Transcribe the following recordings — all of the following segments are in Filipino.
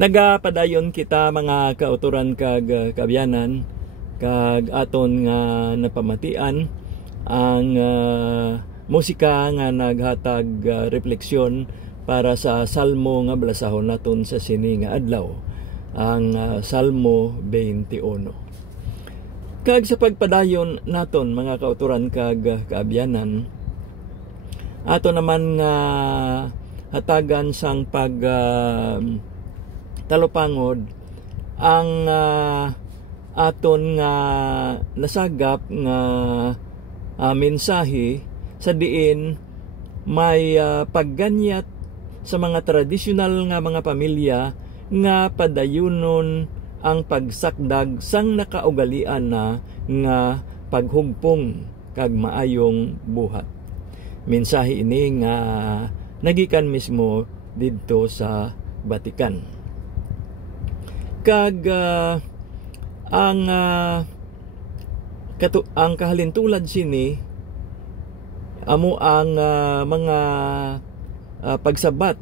Nagapadayon kita mga kauturan kag kabyanan kag aton nga napamatian ang musika nga naghatag refleksyon para sa salmo nga blasahon naton sa sini nga adlaw, ang Salmo 21. Kag sa pagpadayon naton mga kauturan kag kaabyanan, ato naman nga hatagan sang pag talupangod ang aton nga nasagap nga mensahe sa diin may pagganyat sa mga tradisyonal nga mga pamilya nga padayunon ang pagsakdag sang nakaugalian na nga paghugpong kag maayong buhat. Mensahe ini nga nagikan mismo didto sa Vatican. Kag ang kahalintulad sini amo ang mga pagsabat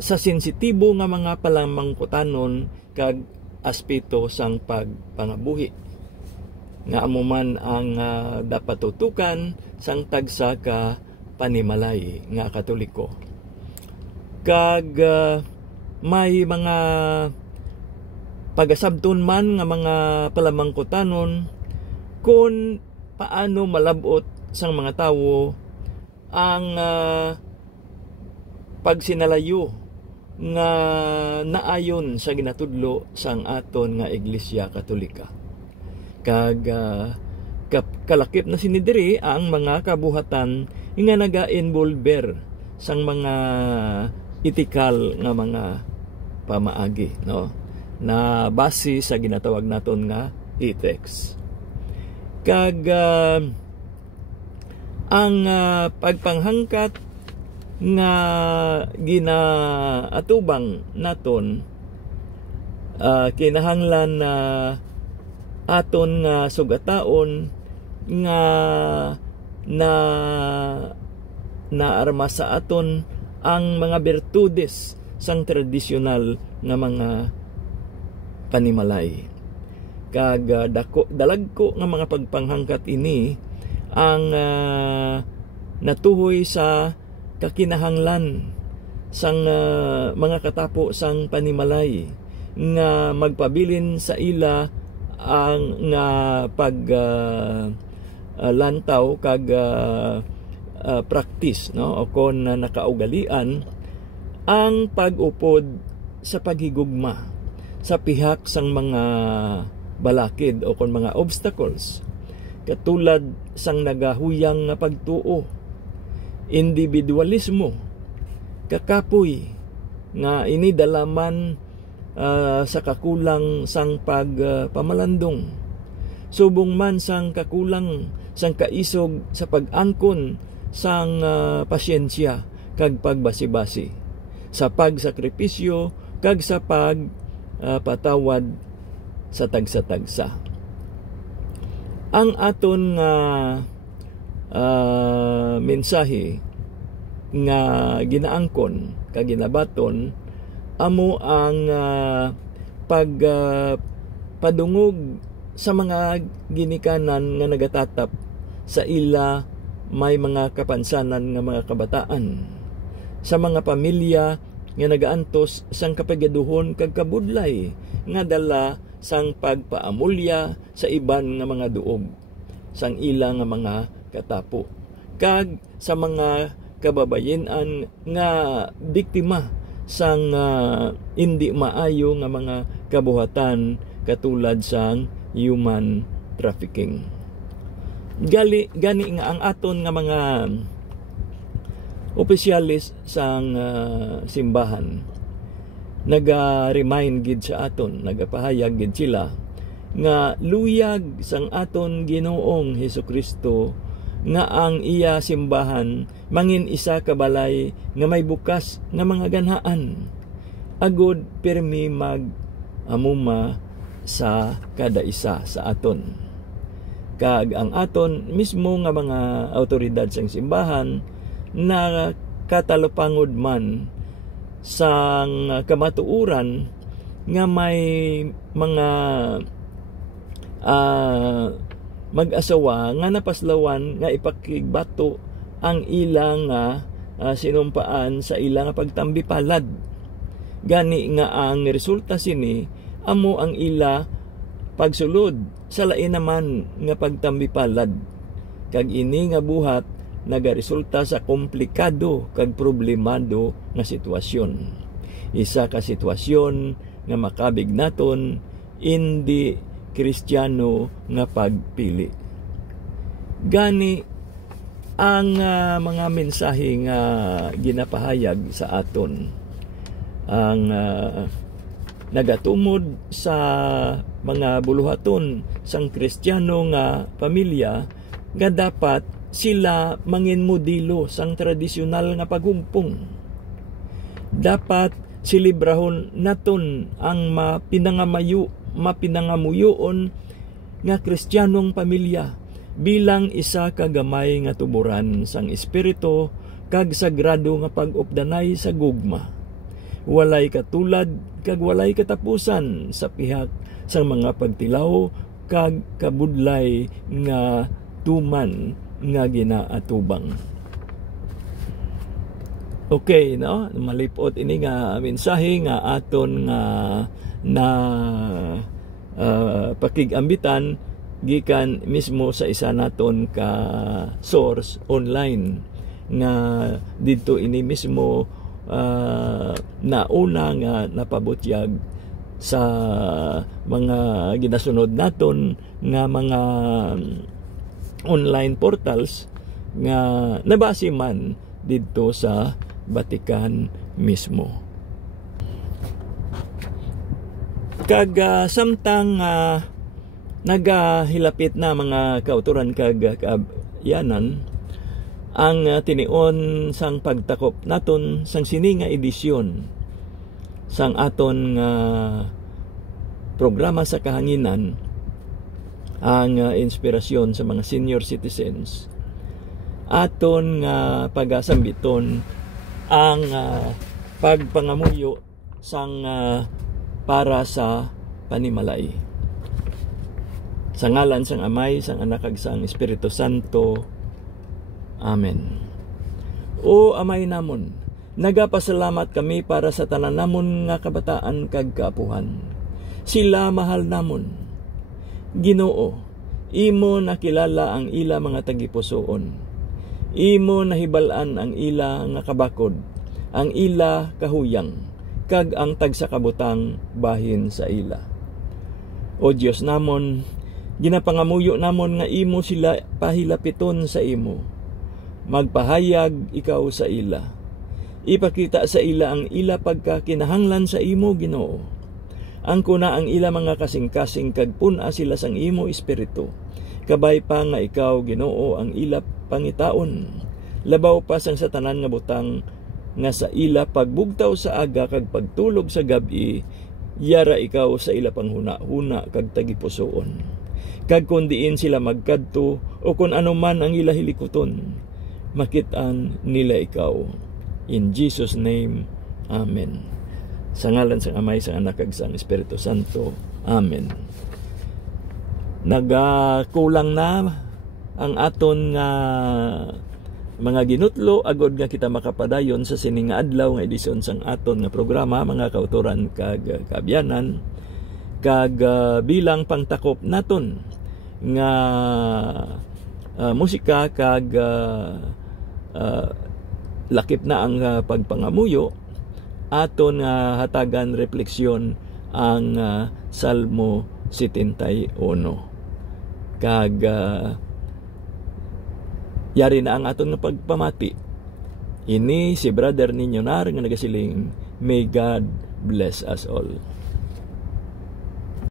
sa sensitibo nga mga palamangkutanon kag aspeto sang pagpangabuhi nga amo man ang dapat tutukan sang tagsa ka panimalay nga Katoliko. Kag may mga pagasabton man nga mga palamangkutanon kung paano malabot sang mga tawo ang pagsinalayo nga naayon sa ginatudlo sang aton nga Iglesia Katolika. Kag kalakip na sinidiri ang mga kabuhatan nga naga-involver sang mga etikal nga mga pamaagi, no, na base sa ginatawag naton nga ethics. Kag ang pagpanghangkat nga ginaatubang naton kinahanglan na aton nga sugataon nga naarma sa aton ang mga bertudes sang tradisyonal nga mga panimalay. Kag dalagko nga mga pagpanghangkat ini ang natuhoy sa kakinahanglan sang mga katapo sang panimalay nga magpabilin sa ila ang nga lantaw kag practice, no, o kon nakaugalian ang pag-upod sa paghigugma sa pihak sang mga balakid o kon mga obstacles katulad sang nagahuyang nga pagtuo, individualismo, kakapoy nga ini dalaman sa kakulang sang pagpamalandong, subong man sang kakulang sang kaisog sa pag-angkon sang pasyensya kag pagbasi-basi, sa pagsakripisyo kag sa pagpatawad sa tagsa-tagsa. Ang aton mensahe nga ginaangkon kag ginabaton amo ang padungog sa mga ginikanan nga nagatatap sa ila may mga kapansanan nga mga kabataan, sa mga pamilya nga nagaantos sang kapagaduhon kag kabudlay nga dala sang pagpaamulya sa iban nga mga duog sang ila nga mga katapo, kag sa mga kababayenan nga biktima sang hindi maayo nga mga kabuhatan katulad sang human trafficking. Gani nga ang aton nga mga opisyalis sang simbahan naga-remind gid sa aton, nagapahayag gid sila nga luyag sang aton Ginoong Hesukristo nga ang iya simbahan mangin isa ka balay nga may bukas nga mga ganhaan agud pirmi mag-amuma sa kada isa sa aton. Kag ang aton mismo nga mga awtoridad sang simbahan na katalupangod man sang kamatuuran nga may mga mag-asawa nga napaslawan nga ipakigbato ang ilang sinumpaan sa ilang pagtambi palad. Gani nga ang resulta sini amo ang ila pagsulod sa lain naman nga pagtambi palad. Kag ini nga buhat nagaresulta sa komplikado kag problemado nga sitwasyon. Isa ka sitwasyon nga makabig naton hindi Kristiyano nga pagpili. Gani ang mga mensahe nga ginapahayag sa aton ang nagatumod sa mga buluhaton sang Kristiyano nga pamilya nga dapat sila manginmodelo sang tradisyonal nga paghumpong. Dapat silibrahon naton ang mapinangamuyoon nga Kristiyanong pamilya bilang isa ka gamay nga tuburan sang espiritu kag sagrado nga pag-updanay sa gugma. Walay katulad kag walay katapusan sa pihak sang mga pagtilaw kag kabudlay nga tuman nga ginaatubang. Okay, no? Malipot ini nga mensahe nga aton nga na pakigambitan gikan mismo sa isa naton ka source online nga didto ini mismo nauna nga napabutyag sa mga ginasunod naton nga mga online portals nga nabasi man didto sa Vatican mismo. Kag samtang nagahilapit na mga kauturan kag kaayanan ang tinion sang pagtakop naton sang sininga edisyon sang aton programa sa kahanginan, ang inspirasyon sa mga senior citizens, aton nga pagasambiton ang pagpangamuyo sang para sa panimalay. Sa ngalan sang Amay, sang Anak kag sang Espiritu Santo. Amen. O Amay namon, nagapasalamat kami para sa tanan namon nga kabataan kag kaapuhan. Sila mahal namon. Ginoo, imo nakilala ang ila mga tagipusoon. Imo nahibalan ang ila nga kabakod, ang ila kahuyang, kag ang tagsakabutang bahin sa ila. O Dios namon, ginapangamuyo namon nga imo sila pahilapiton sa imo. Magpahayag ikaw sa ila. Ipakita sa ila ang ila pagkakinahanglan sa imo, Ginoo. Ang kuna ang ila mga kasing-kasing kag puna sila sang imo espiritu. Kabay pa nga ikaw, Ginoo, ang ila pangitaon. Labaw pa sang sa tanan nga butang nga sa ila pagbugtaw sa aga kag pagtulog sa gabi, yara ikaw sa ila panghuna-huna kag tagipusoon. Kag kun diin sila magkadto o kun ano man ang ila hilikuton, makitaan nila ikaw. In Jesus' name, Amen. Sa ngalan sang Amay, sang Anak kag sang Espiritu Santo. Amen. Nagakulang na ang aton nga mga ginutlo agod nga kita makapadayon sa sining nga adlaw nga edisyon sang aton nga programa, mga kauturan kag kaabyanan, kag bilang pangtakop naton nga musika kag lakip na ang pagpangamuyo, aton hatagan refleksyon ang Salmo 71. Kag yari na ang aton nga pagpamati. Ini si Brother Ninyonar nga nagasiling, may God bless us all.